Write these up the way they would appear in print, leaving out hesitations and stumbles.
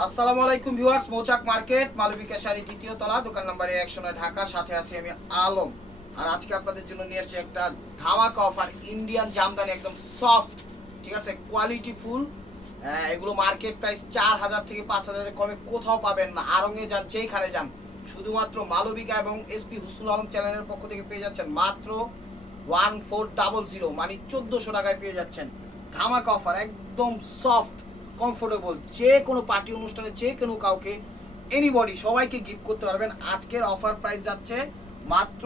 আসসালামু আলাইকুম ভিউয়ার্স, মৌচাক মার্কেট মালবিকা শাড়ি দ্বিতীয় তলা, দোকান নাম্বার 109 ঢাকা। সাথে আছি আমি আলম। আর আজকে আপনাদের জন্য নিয়ে এসেছি একটা ধামাকা অফার, ইন্ডিয়ান জামদানি, একদম সফট, ঠিক আছে, কোয়ালিটি ফুল। এগুলো মার্কেট প্রাইস 4000 থেকে 5000 কমে কোথাও পাবেন না। আরঙে যান, যেইখানে যান, শুধুমাত্র মালবিকা এবং এসপি হুসনুল আলম চ্যানেলের পক্ষ থেকে পেয়ে যাচ্ছেন মাত্র 1400, মানে 1400 টাকায় পেয়ে যাচ্ছেন ধামাকা অফার, একদম সফট কমফোর্টেবল। যে কোনো পার্টি অনুষ্ঠানে যে কোনো কাউকে, এনিবডি, সবাইকে গিফট করতে পারবেন। আজকের অফার প্রাইস যাচ্ছে মাত্র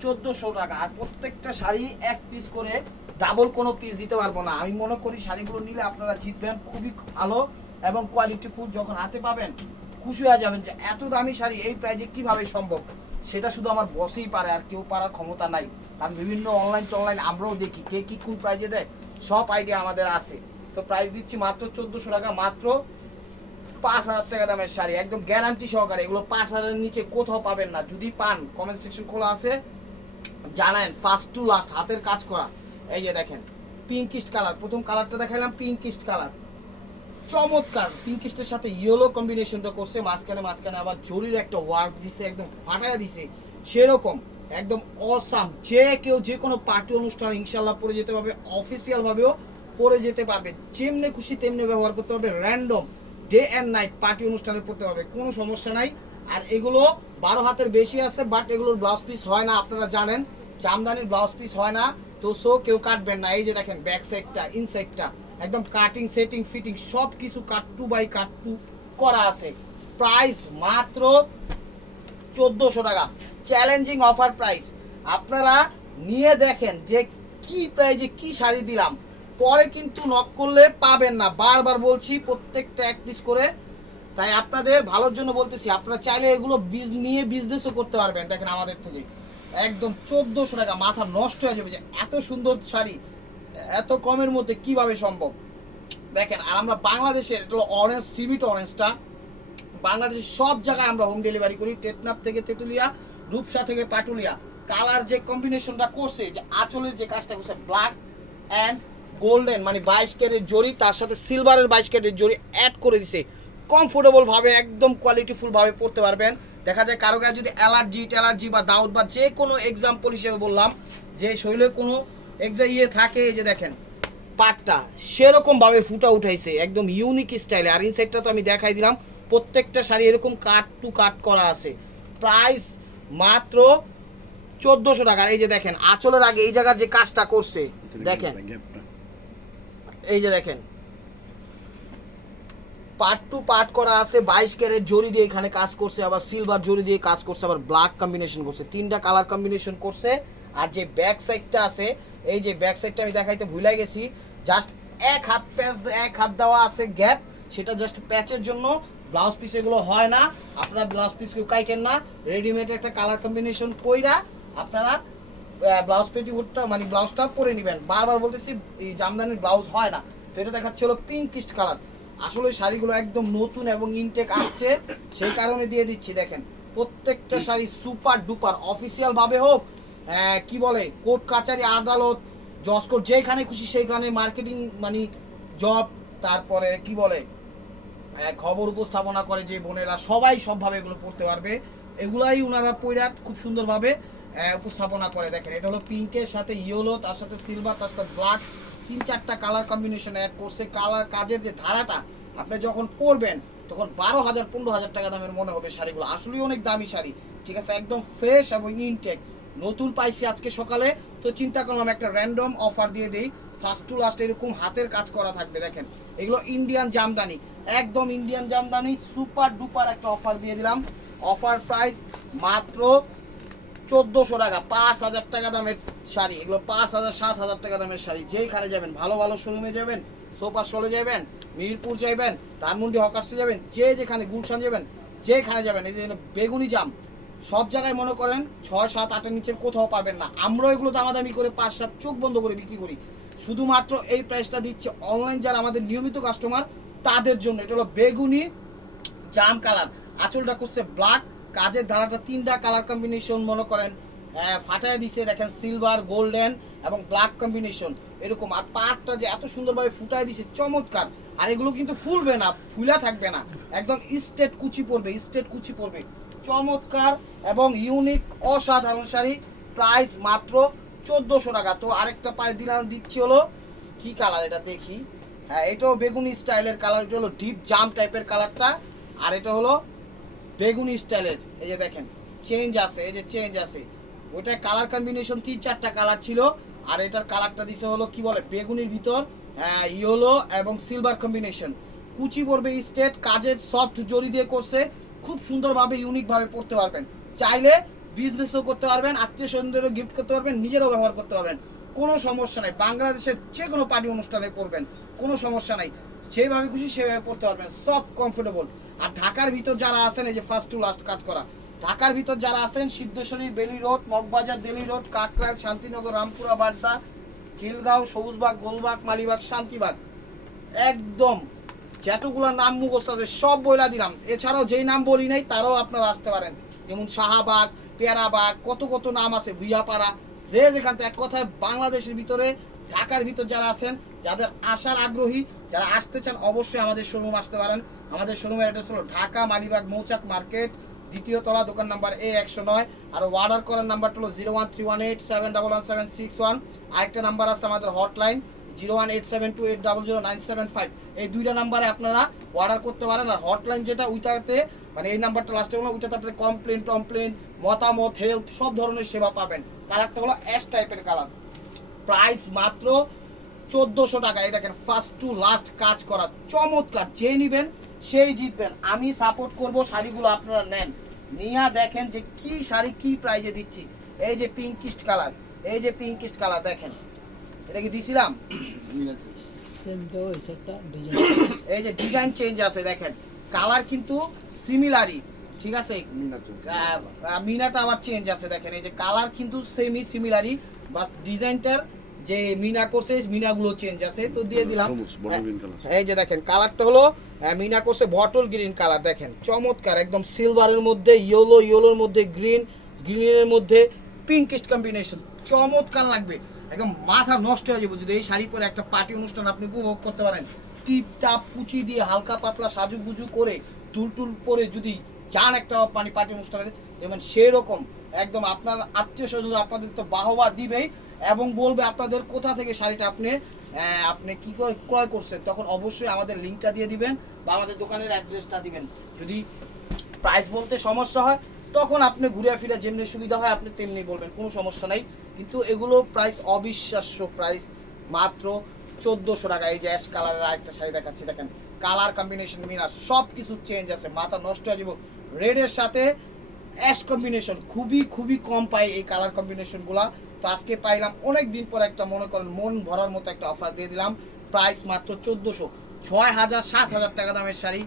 1400 টাকা। আর প্রত্যেকটা শাড়ি এক পিস করে, ডাবল কোনো পিস দিতে পারবো না। আমি মনে করি শাড়িগুলো নিলে আপনারা জিতবেন, খুবই ভালো এবং কোয়ালিটি ফুল। যখন হাতে পাবেন খুশি হয়ে যাবেন যে এত দামি শাড়ি এই প্রাইজে কিভাবে সম্ভব। সেটা শুধু আমার বসেই পারে, আর কেউ পারার ক্ষমতা নাই। কারণ বিভিন্ন অনলাইন আমরাও দেখি কে কি কোন প্রাইজে দেয়, সব আইডিয়া আমাদের আছে। তো প্রাইস দিচ্ছি মাত্র 1400 টাকা, মাত্র 5000 টাকা দামের শাড়ি, একদম গ্যারান্টি সহকারে। এগুলো 5000-এর নিচে কোথাও পাবেন না। যদি পান, কমেন্ট সেকশন খোলা আছে, জানেন, ফার্স্ট টু লাস্ট হাতের কাজ করা। এই যে দেখেন পিঙ্কিস্ট কালার, প্রথম কালারটা দেখাইলাম পিঙ্কিস্ট কালার, চমৎকার। পিঙ্কিস্টের সাথে ইয়েলো কম্বিনেশনটা করছে, মাঝখানে আবার জরির একটা ওয়ার্ক দিছে, একদম ফাটায়া দিছে সেরকম, একদম অসাম। যে কেউ যে কোনো পার্টি অনুষ্ঠান ইনশাল্লাহ পরে যেতে পারবে, অফিসিয়াল ভাবেও পরে যেতে পারবে, যেমনি খুশি তেমনি ব্যবহার করতে পারবে, random day and night party অনুষ্ঠানে পড়তে পারবে, কোনো সমস্যা নাই। আর এগুলো 12 হাতের বেশি আছে, বাট এগুলোর ব্লাউজ পিস হয় না, আপনারা জানেন জামদানির ব্লাউজ পিস হয় না। তো কেউ কাটবেন না। এই যে দেখেন ব্যাক সাইডটা, ইনসাইডটা একদম কাটিং, সেটিং, ফিটিং সব কিছু কাট টু বাই কাট টু করা আছে। প্রাইস মাত্র 1400 টাকা, চ্যালেঞ্জিং অফার প্রাইস। আপনারা নিয়ে দেখেন যে কি প্রাইজে কি শাড়ি দিলাম, পরে কিন্তু নক করলে পাবেন না। বারবার বলছি, প্রত্যেকটা এক পিস করে। তাই আপনাদের ভালোর জন্য বলতেছি, আপনারা চাইলে এগুলো নিয়ে বিজনেসও করতে পারবেন। দেখেন আমাদের থেকে একদম 1400 টাকা, মাথা নষ্ট হয়ে যাবে যে এত সুন্দর শাড়ি এত কমের মধ্যে কিভাবে সম্ভব। দেখেন, আর আমরা বাংলাদেশের, এটা হলো অরেঞ্জ, সিভিট অরেঞ্জটা বাংলাদেশের সব জায়গায় আমরা হোম ডেলিভারি করি, টেকনাফ থেকে তেতুলিয়া, রূপসা থেকে পাটুলিয়া। কালার যে কম্বিনেশনটা করছে, যে আঁচলের যে কাজটা করছে, ব্ল্যাক অ্যান্ড গোল্ডেন, মানে 22 ক্যারেট জরি, তার সাথে সিলভারের 22 ক্যারেট জরি অ্যাড করে দিছে। কমফোর্টেবল ভাবে, একদম কোয়ালিটিফুল ভাবে পড়তে পারবেন। দেখা যায় কারো গায়ে যদি অ্যালার্জি বা দাউদ বা যে কোনো এক্সাম্পল হিসেবে বললাম, যে শরীরে কোনো থাকে, এই যে দেখেন পাটটা সেরকম ভাবে ফুটা উঠাইছে, একদম ইউনিক স্টাইলে। আর ইনসাইডটা তো আমি দেখাই দিলাম, প্রত্যেকটা শাড়ি এরকম কাট টু কাট করা আছে। প্রাইস মাত্র 1400 টাকা। এই যে দেখেন আঁচলের আগে এই জায়গার যে কাজটা করছে, দেখেন, এই যে দেখেন পার্ট টু পার্ট করা আছে, 22 ক্যারেট জরি দিয়ে এখানে কাজ করছে, আবার সিলভার জরি দিয়ে কাজ করছে, আবার ব্ল্যাক কম্বিনেশন করছে, তিনটা কালার কম্বিনেশন করছে। আর যে ব্যাক সাইডটা আছে, এই যে ব্যাক সাইডটা আমি দেখাইতে ভুলে গেছি, জাস্ট এক হাত প্যাচ, এক হাত দেওয়া আছে গ্যাপ, সেটা জাস্ট প্যাচের জন্য। ব্লাউজ পিস এগুলো হয় না, আপনারা ব্লাউজ পিস কেউ কাইটেন না, রেডিমেড একটা কালার কম্বিনেশন কইরা আপনারা ব্লাউজ পেটিকোটটা, মানে ব্লাউজটা পরে নেবেন। বারবার বলতেছি, এই জামদানির ব্লাউজ হয় না। তো এটা দেখাচ্ছে হলো পিঙ্কিস্ট কালার। আসলে শাড়িগুলো একদম নতুন এবং ইনটেক আসছে, সেই কারণে দিয়ে দিচ্ছি। দেখেন প্রত্যেকটা শাড়ি সুপার ডুপার, অফিসিয়াল ভাবে হোক, কি বলে, কোর্ট কাচারি, আদালত, জসকোট, যেখানে খুশি সেইখানে মার্কেটিং, মানে জব, তারপরে কি বলে, খবর উপস্থাপনা করে যে বোনেরা, সবাই সবভাবে এগুলো পড়তে পারবে। এগুলাই ওনারা পইরা খুব সুন্দরভাবে উপস্থাপনা করে। দেখেন এটা হলো পিঙ্কের সাথে ইয়েলো, তার সাথে সিলভার, তার সাথে ব্ল্যাক, 3-4টা কালার কম্বিনেশন অ্যাড করছে। কালার কাজের যে ধারাটা, আপনি যখন পরবেন তখন 12,000-15,000 টাকা দামের মনে হবে শাড়িগুলো। আসলেই অনেক দামি শাড়ি, ঠিক আছে, একদম ফ্রেশ এবং ইনটেক। নতুন পাইছি আজকে সকালে, তো চিন্তা করলাম একটা র্যান্ডম অফার দিয়ে দিই। ফার্স্ট টু লাস্ট এরকম হাতের কাজ করা থাকবে। দেখেন এগুলো ইন্ডিয়ান জামদানি, একদম ইন্ডিয়ান জামদানি, সুপার ডুপার একটা অফার দিয়ে দিলাম। অফার প্রাইস মাত্র 1400 টাকা, 5000 টাকা দামের শাড়ি এগুলো, 5000-7000 টাকা দামের শাড়ি। যেইখানে যাবেন, ভালো ভালো শোরুমে যাবেন, সোপার শলে যাবেন, মিরপুর যাবেন, ধানমন্ডি হকার্সে যাবেন, যে যেখানে, গুলশান যাবেন, যেখানে যাবেন, এই যে বেগুনি জাম, সব জায়গায় মনে করেন 6-7-8-এর নিচে কোথাও পাবেন না। আমরা এগুলো দামাদামি করে 5-7 চোখ বন্ধ করে বিক্রি করি। শুধুমাত্র এই প্রাইসটা দিচ্ছে অনলাইন যারা আমাদের নিয়মিত কাস্টমার, তাদের জন্য। এটা হলো বেগুনি জাম কালার, আঁচলটা করছে ব্ল্যাক, কাজের ধারাটা 3টা কালার কম্বিনেশন মনে করেন ফাটায় দিছে। দেখেন সিলভার, গোল্ডেন এবং ব্ল্যাক কম্বিনেশন এরকম। আর পাটটা যে এত সুন্দরভাবে ফুটায় দিছে, চমৎকার। আর এগুলো কিন্তু ফুলবে না, ফুলা থাকবে না, একদম স্ট্রেট কুচি পড়বে, স্ট্রেট কুচি পড়বে। চমৎকার এবং ইউনিক অসাধারণ শাড়ি, প্রাইস মাত্র 1400 টাকা। তো আরেকটা পায়ে দিচ্ছি হলো কি কালার এটা দেখি, হ্যাঁ এটাও বেগুনি স্টাইলের কালার, এটা হলো ডিপ জাম টাইপের কালারটা, আর এটা হলো বেগুনি স্টাইলের। এই যে দেখেন চেঞ্জ আছে, এই যে চেঞ্জ আছে, ওইটা কালার কম্বিনেশন 3-4টা কালার ছিল, আর এটার কালারটা দিছে হলো কি বলে বেগুনির ভিতর ইয়েলো এবং সিলভার কম্বিনেশন। কুচি পড়বে স্ট্রেট, কাজের সফট জরি দিয়ে করছে, খুব সুন্দরভাবে ইউনিকভাবে পড়তে পারবেন। চাইলে বিজনেসও করতে পারবেন, আত্মীয় স্বজনদেরও গিফট করতে পারবেন, নিজেরও ব্যবহার করতে পারবেন, কোনো সমস্যা নাই। বাংলাদেশের যে কোনো পার্টি অনুষ্ঠানে পড়বেন, কোনো সমস্যা নাই, যেভাবে খুশি সেভাবে পড়তে পারবেন, সফট কমফোর্টেবল। আর ঢাকার ভিতর যারা আছেন, এই যে ফার্স্ট টু লাস্ট কাজ করা, ঢাকার ভিতর যারা আছেন সিদ্ধেশ্বরী, বেলি রোড, মগবাজার, দেলি রোড, কাকরাইল, শান্তিনগর, রামপুরা, বাড্ডা, খিলগাঁও, সবুজবাগ, গোলবাগ, মালিবাগ, শান্তিবাগ, একদম যতগুলো নাম মুখস্থ আছে সব বইলা দিলাম। এছাড়াও যেই নাম বলি নাই তারাও আপনারা আসতে পারেন, যেমন শাহবাগ, পেয়ারাবাগ, কত কত নাম আছে, ভুইয়াপাড়া, যে যেখান থেকে, এক কথায় বাংলাদেশের ভিতরে ঢাকার ভিতর যারা আছেন, যাদের আসার আগ্রহী, যারা আসতে চান, অবশ্যই আমাদের শোরুম আসতে পারেন। আমাদের শোরুমের অ্যাড্রেস হলো ঢাকা মালিবাগ মৌচাক মার্কেট, দ্বিতীয় তলা, দোকান নাম্বার A109। আর অর্ডার করার নাম্বারটা হলো 01318711761। আরেকটা নাম্বার আছে আমাদের হটলাইন 01872800975। এই দুইটা নাম্বারে আপনারা অর্ডার করতে পারেন। আর হটলাইন যেটা ওইটাতে, মানে এই নাম্বারটা লাস্টে হলো, ওইটাতে আপনি কমপ্লেন, মতামত, হেল্প সব ধরনের সেবা পাবেন। কালারটা হলো অ্যাশ টাইপের কালার, প্রাইস মাত্র 1400 টাকা। এই দেখেন ফার্স্ট টু লাস্ট কাজ করা, চমৎকার, যে নিবেন সেই জিতবেন। আমি সাপোর্ট করব শাড়িগুলো আপনারা নেন, নিয়া দেখেন যে কি শাড়ি কি প্রাইজে দিচ্ছি। এই যে পিঙ্কিস্ট কালার, এই যে পিঙ্কিস্ট কালার দেখেন, এটা কি দিছিলাম, এই যে ডিজাইন চেঞ্জ আছে দেখেন, কালার কিন্তু সিমিলারই, ঠিক আছে, মিনাটা আবার চেঞ্জ আছে দেখেন, এই যে কালার কিন্তু সেমি সিমিলারই, বাস ডিজাইনটার যে মিনা করছে মিনাগুলো চেঞ্জ আছে। তো দিয়ে দিলাম, এই যে দেখেন কালারটা হলো মিনা করছে বটল গ্রিন কালার, দেখেন চমৎকার, একদম সিলভারের মধ্যে ইয়েলোর মধ্যে গ্রিনের মধ্যে পিঙ্কিস্ট কম্বিনেশন, চমৎকার লাগবে, একদম মাথা নষ্ট হয়ে যাবে যদি এই শাড়ি পরে একটা পার্টি অনুষ্ঠান আপনি উপভোগ করতে পারেন। টিপ টাপ কুচি দিয়ে হালকা পাতলা সাজুগুজু করে টুল পরে যদি যান একটা পার্টি অনুষ্ঠানে, যেমন সেরকম একদম আপনার আত্মীয় স্বজন আপনাদের তো বাহবা দিবেই এবং বলবে আপনাদের কোথা থেকে শাড়িটা আপনি কি করে ক্রয় করছেন। তখন অবশ্যই আমাদের লিঙ্কটা দিয়ে দিবেন বা আমাদের দোকানের অ্যাড্রেসটা দিবেন। যদি প্রাইস বলতে সমস্যা হয় তখন আপনি ঘুরে ফিরে যেমনি সুবিধা হয় আপনি তেমনি বলবেন, কোনো সমস্যা নাই। কিন্তু এগুলো প্রাইস অবিশ্বাস্য প্রাইস, মাত্র 1400 টাকা। এই যে অ্যাশ কালারের আরেকটা শাড়ি দেখাচ্ছি, দেখেন কালার কম্বিনেশন মিনা সব কিছু চেঞ্জ আছে, মাথা নষ্ট হয়ে যাবো। রেডের সাথে অ্যাশ কম্বিনেশন খুবই কম পাই এই কালার কম্বিনেশনগুলা। তো আজকে পাইলাম অনেক দিন পর একটা, মনে করেন মন ভরার মতো একটা অফার দিয়ে দিলাম, প্রাইস মাত্র 1400। 6000-7000 টাকা দামের শাড়ি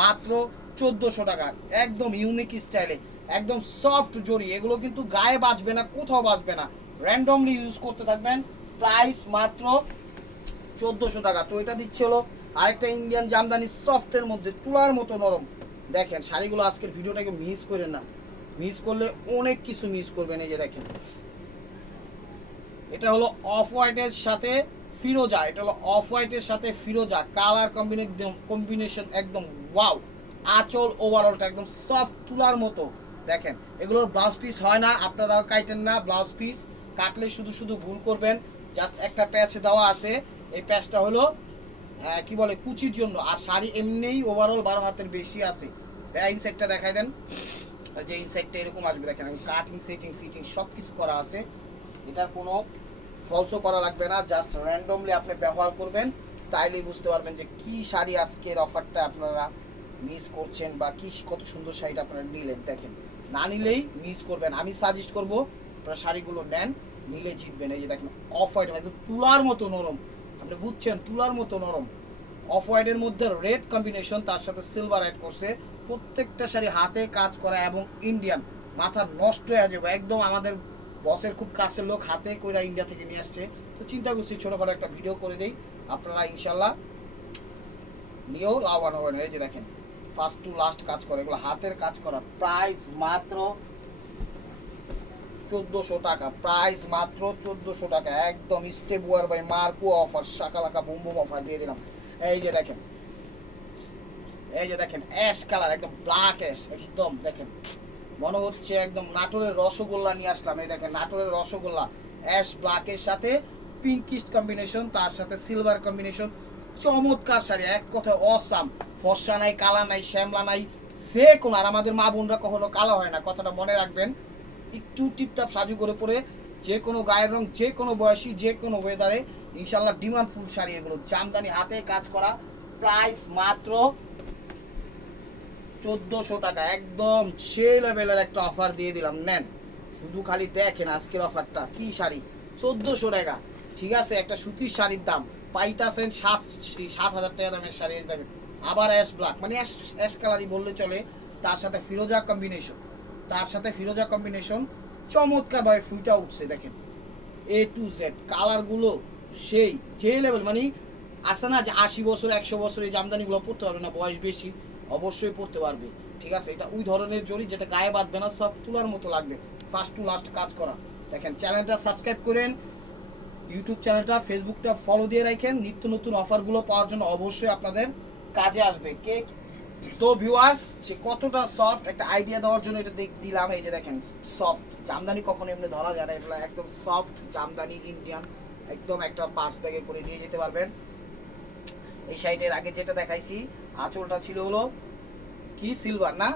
মাত্র 1400 টাকা, একদম ইউনিক স্টাইলে, একদম সফট জরি, এগুলো কিন্তু গায়ে বাজবে না, কোথাও বাজবে না, র্যান্ডমলি ইউজ করতে থাকবেন। প্রাইস মাত্র 1400 টাকা। তো এটা দিচ্ছে হলো আরেকটা ইন্ডিয়ান জামদানি সফটের মধ্যে, তুলার মতো নরম। দেখেন শাড়িগুলো আজকের ভিডিওটাকে মিস করেন না, মিস করলে অনেক কিছু মিস করবেন। এই যে দেখেন এটা হলো অফ হোয়াইটের সাথে ফিরোজা, এটা হলো অফ হোয়াইটের সাথে ফিরোজা কালার কম্বিনেশন একদম ওয়াও। আঁচল ওভারঅলটা একদম সফট তুলার মতো। দেখেন এগুলোর ব্লাউজ পিস হয় না, আপনারা কাটেন না ব্লাউজ পিস, কাটলে শুধু ভুল করবেন। জাস্ট একটা প্যাচ দেওয়া আছে, এই প্যাচটা হলো কি বলে কুচির জন্য, আর শাড়ি এমনিই ওভারঅল 12 হাতের বেশি আছে। ইনসাইডটা দেখাই দেন, যে ইনসাইডটা এরকম আসবে, দেখেন কাটিং সেটিং ফিটিং সব কিছু করা আছে, এটার কোনো ফলসও করা লাগবে না, জাস্ট র্যান্ডমলি আপনি ব্যবহার করবেন, তাইলেই বুঝতে পারবেন যে কি শাড়ি আজকের অফারটা আপনারা মিস করছেন বা কি কত সুন্দর শাড়িটা আপনারা নিলেন। দেখেন না নিলেই মিস করবেন, আমি সাজেস্ট করবো আপনারা শাড়িগুলো নেন, নিলে জিতবেন। এই যে দেখেন অফ হোয়াইট, একদম তুলার মতো নরম, আপনি বুঝছেন তুলার মতো নরম, অফ হোয়াইটের মধ্যে রেড কম্বিনেশন, তার সাথে সিলভার অ্যাড করছে, প্রত্যেকটা শাড়ি হাতে কাজ করা এবং ইন্ডিয়ান, মাথা নষ্ট হয়ে যাবে একদম। আমাদের বসের খুব কাছের লোক, হাতে কইরা ইন্ডিয়া থেকে নিয়ে আসছে, তো চিন্তা করছি ছোটখাটো একটা ভিডিও করে দেই, আপনারা ইনশাল্লাহ নিয়েও লাভবান হবেন। এই যে দেখেন ফার্স্ট টু লাস্ট কাজ করে, এগুলো হাতের কাজ করা, প্রাইস মাত্র 1400 টাকা, প্রাইস মাত্র 1400 টাকা, একদম step war by Marco offer, shakalaka boom boom offer দিয়ে দিলাম। এই যে দেখেন, এই যে দেখেন অ্যাশ কালার, একদম ব্ল্যাক অ্যাশ, একদম দেখেন মনে হচ্ছে একদম নাটোরের রসগোল্লা নিয়ে আসলাম। এই দেখেন নাটোরের রসগোল্লা, অ্যাশ ব্ল্যাকের সাথে পিঙ্কিশ কম্বিনেশন, তার সাথে সিলভার কম্বিনেশন, চমৎকার শাড়ি, এক কথায় অসাম। ফর্সা নাই, কালা নাই, শ্যামলা নাই, যে কোনো, আর আমাদের মা বোনরা কখনো কালো হয় না, কথাটা মনে রাখবেন। একটু টিপটাপ সাজু করে পরে যে কোনো গায়ের রং, যে কোনো বয়সী, যে কোনো ওয়েদারে ইনশাল্লাহ ডিমান্ডফুল শাড়ি এগুলো। জামদানি হাতে কাজ করা, প্রাইস মাত্র 1400 টাকা। একদম সেই লেভেলের একটা অফার দিয়ে দিলাম, নেন শুধু খালি দেখেন আজকের অফারটা। কি শাড়ি 1400 টাকা, ঠিক আছে? একটা সুতির শাড়ির দাম পাইতাছেন 7,000 টাকা দামের শাড়ি দেখেন। আবার অ্যাশ ব্ল্যাক, মানে অ্যাশ কালারই বললে চলে, তার সাথে ফিরোজা কম্বিনেশন, তার সাথে ফিরোজা কম্বিনেশন চমৎকার ভাবে ফুইটা উঠছে দেখেন। A to Z কালারগুলো সেই যে লেভেল, মানে আসে না যে 80 বছর 100 বছর এই জামদানিগুলো পড়তে পারবে না, বয়স বেশি অবশ্যই পড়তে পারবে, ঠিক আছে? এটা ওই ধরনের জড়ি যেটা গায়ে বাঁধবে না, সব তুলার মতো লাগবে, ফার্স্ট টু লাস্ট কাজ করা। দেখেন চ্যানেলটা সাবস্ক্রাইব করেন, ইউটিউব চ্যানেলটা, ফেসবুকটা ফলো দিয়ে রাখেন, নিত্য নতুন অফারগুলো পাওয়ার জন্য অবশ্যই আপনাদের কাজে আসবে। কেক তো ভিউয়ার্স, সে কতটা সফট একটা আইডিয়া দেওয়ার জন্য এটা দিলাম। এই যে দেখেন সফট জামদানি কখনো এমনি ধরা যায় না, এটা একদম সফট জামদানি ইন্ডিয়ান, একদম একটা পার্স ব্যাগে করে নিয়ে যেতে পারবেন। এই শাড়িটার আগে যেটা দেখাইছি আঁচলটা ছিল হলো কি সিলভার না,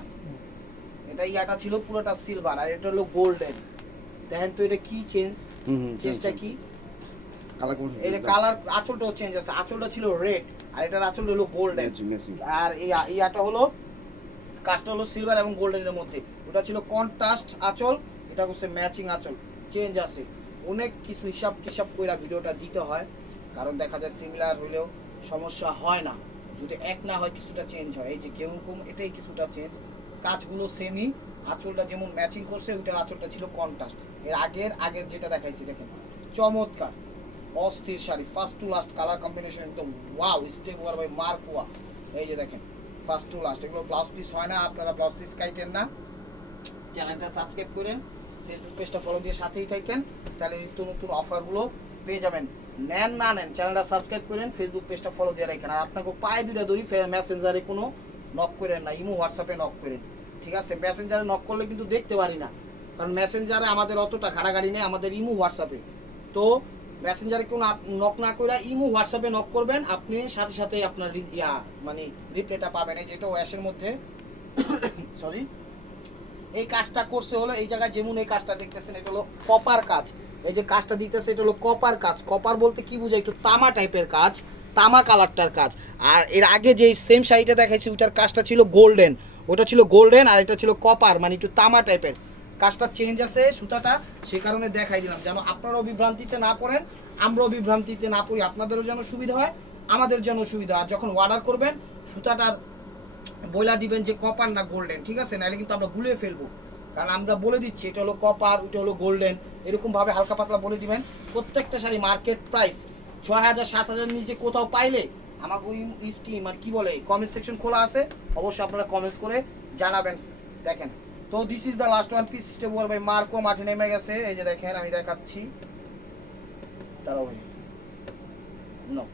এটা ইয়াটা ছিল পুরোটা সিলভার, আর এটা হলো গোল্ডেন। দেখেন তো এটা কি চেঞ্জটা কি, এই যে কালার আঁচলটাও চেঞ্জ আছে, আঁচলটা ছিল রেড আর এটার আঁচল হলো গোল্ডেন, আর এই ইয়াটা হলো কাজটা হলো সিলভার এবং গোল্ডেনের মধ্যে। ওটা ছিল কন্ট্রাস্ট আঁচল, এটা হচ্ছে ম্যাচিং আঁচল, চেঞ্জ আছে অনেক কিছু, হিসাব টিসাব কইরা ভিডিওটা দিতে হয়, কারণ দেখা যায় সিমিলার হইলেও সমস্যা হয় না, যদি এক না হয় কিছুটা চেঞ্জ হয়। এই যে কেমন এটাই কিছুটা চেঞ্জ, কাজগুলো সেমই, আঁচলটা যেমন ম্যাচিং করছে ওইটার আঁচলটা ছিল কন্ট্রাস্ট। এর আগের যেটা দেখাইছি দেখেন চমৎকার অস্থির sari, first to last colour combination একদম ওয়াও, স্টেপ ওয়ার বাই মার্কোয়া। এই যে দেখেন ফার্স্ট টু লাস্ট, এগুলো ব্লাউজ পিস হয় না, আপনারা ব্লাউজ পিস কাইটেন না। চ্যানেলটা সাবস্ক্রাইব করেন, ফেসবুক পেজটা ফলো দিয়ে সাথেই থাকেন, তাহলে নিত্য নতুন অফারগুলো পেয়ে যাবেন। নেন না নেন, চ্যানেলটা সাবস্ক্রাইব করেন, ফেসবুক পেজটা ফলো দিয়ে রাখেন। আর আপনাকে পায়ে দুটা ধরি মেসেঞ্জারে কোনো নক করেন না, ইমো হোয়াটসঅ্যাপে নক করেন, ঠিক আছে? মেসেঞ্জারে নক করলে কিন্তু দেখতে পারি না, কারণ মেসেঞ্জারে আমাদের অতটা ঘাড়াঘাড়ি নেই, আমাদের ইমো হোয়াটসঅ্যাপে। তো মেসেঞ্জারে কোনো নক না করে ইমো হোয়াটসঅ্যাপে নক করবেন, আপনি সাথে সাথে আপনার মানে রিপ্লাইটা পাবেন। এই যেটা ওয়াশের মধ্যে সরি, এই কাজটা করছে হলো এই জায়গায় যেমন এই কাজটা দেখতেছেন এটা হলো কপার কাজ, এই যে কাজটা দিতেছে এটা হলো কপার কাজ। কপার বলতে কি বোঝায়, একটু তামা টাইপের কাজ, তামা কালারটার কাজ। আর এর আগে যে সেম শাড়িটা দেখাইছি ওটার কাজটা ছিল গোল্ডেন, ওটা ছিল গোল্ডেন আর এটা ছিল কপার, মানে একটু তামা টাইপের। কাজটা চেঞ্জ আছে সুতাটা, সে কারণে দেখাই দিলাম, যেন আপনারাও বিভ্রান্তিতে না পড়েন, আমরাও বিভ্রান্তিতে না পড়ি, আপনাদেরও যেন সুবিধা হয়, আমাদের যেন সুবিধা। আর যখন অর্ডার করবেন সুতাটার বইলা দিবেন যে কপার না গোল্ডেন, ঠিক আছে? নাহলে কিন্তু আমরা ভুলে ফেলবো, কারণ আমরা বলে দিচ্ছি এটা হলো কপার, ওটা হলো গোল্ডেন, এরকমভাবে হালকা পাতলা বলে দিবেন। প্রত্যেকটা শাড়ি মার্কেট প্রাইস 6000 7000 নিচে কোথাও পাইলে আমাকে ওই স্কিম আর কি বলে কমেন্ট সেকশন খোলা আছে, অবশ্যই আপনারা কমেন্টস করে জানাবেন। দেখেন তো this is the last one piece, step war by Marco, মাঠে নেমে গেছে। এই যে দেখেন আমি দেখাচ্ছি, দাঁড়াও ভাই, নো,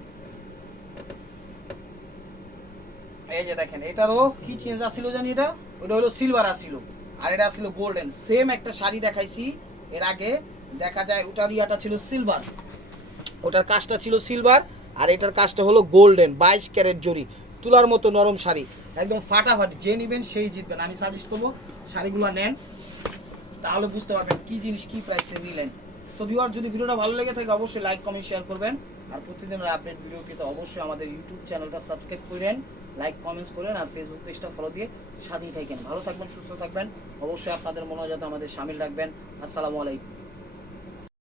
এই যে দেখেন এটারও কি চেঞ্জ আসছিল জানি, এটা ওটা হলো সিলভার আসছিল আর এটা আসছিল গোল্ডেন। সেম একটা শাড়ি দেখাইছি এর আগে, দেখা যায় ওটার ইয়াটা ছিল সিলভার, ওটার কাজটা ছিল সিলভার আর এটার কাজটা হলো গোল্ডেন, 22 ক্যারেট জড়ি, তুলার মতো নরম শাড়ি, একদম ফাটাফাটি, যে নেবেন সেই জিতবেন। আমি সাজেস্ট করবো শাড়িগুলো নেন, তাহলে বুঝতে পারবেন কি জিনিস কি প্রাইসে নিলেন। তো ভিউয়ার, যদি ভিডিওটা ভালো লেগে থাকে অবশ্যই লাইক কমেন্ট শেয়ার করবেন, আর প্রতিদিনের আপডেট ভিডিও পেতে অবশ্যই আমাদের ইউটিউব চ্যানেলটা সাবস্ক্রাইব করেন, লাইক কমেন্টস করেন, আর ফেসবুক পেজটা ফলো দিয়ে সাথেই থাকেন। ভালো থাকবেন, সুস্থ থাকবেন, অবশ্যই আপনাদের মনোজাত আমাদের সামিল রাখবেন। আসসালামু আলাইকুম।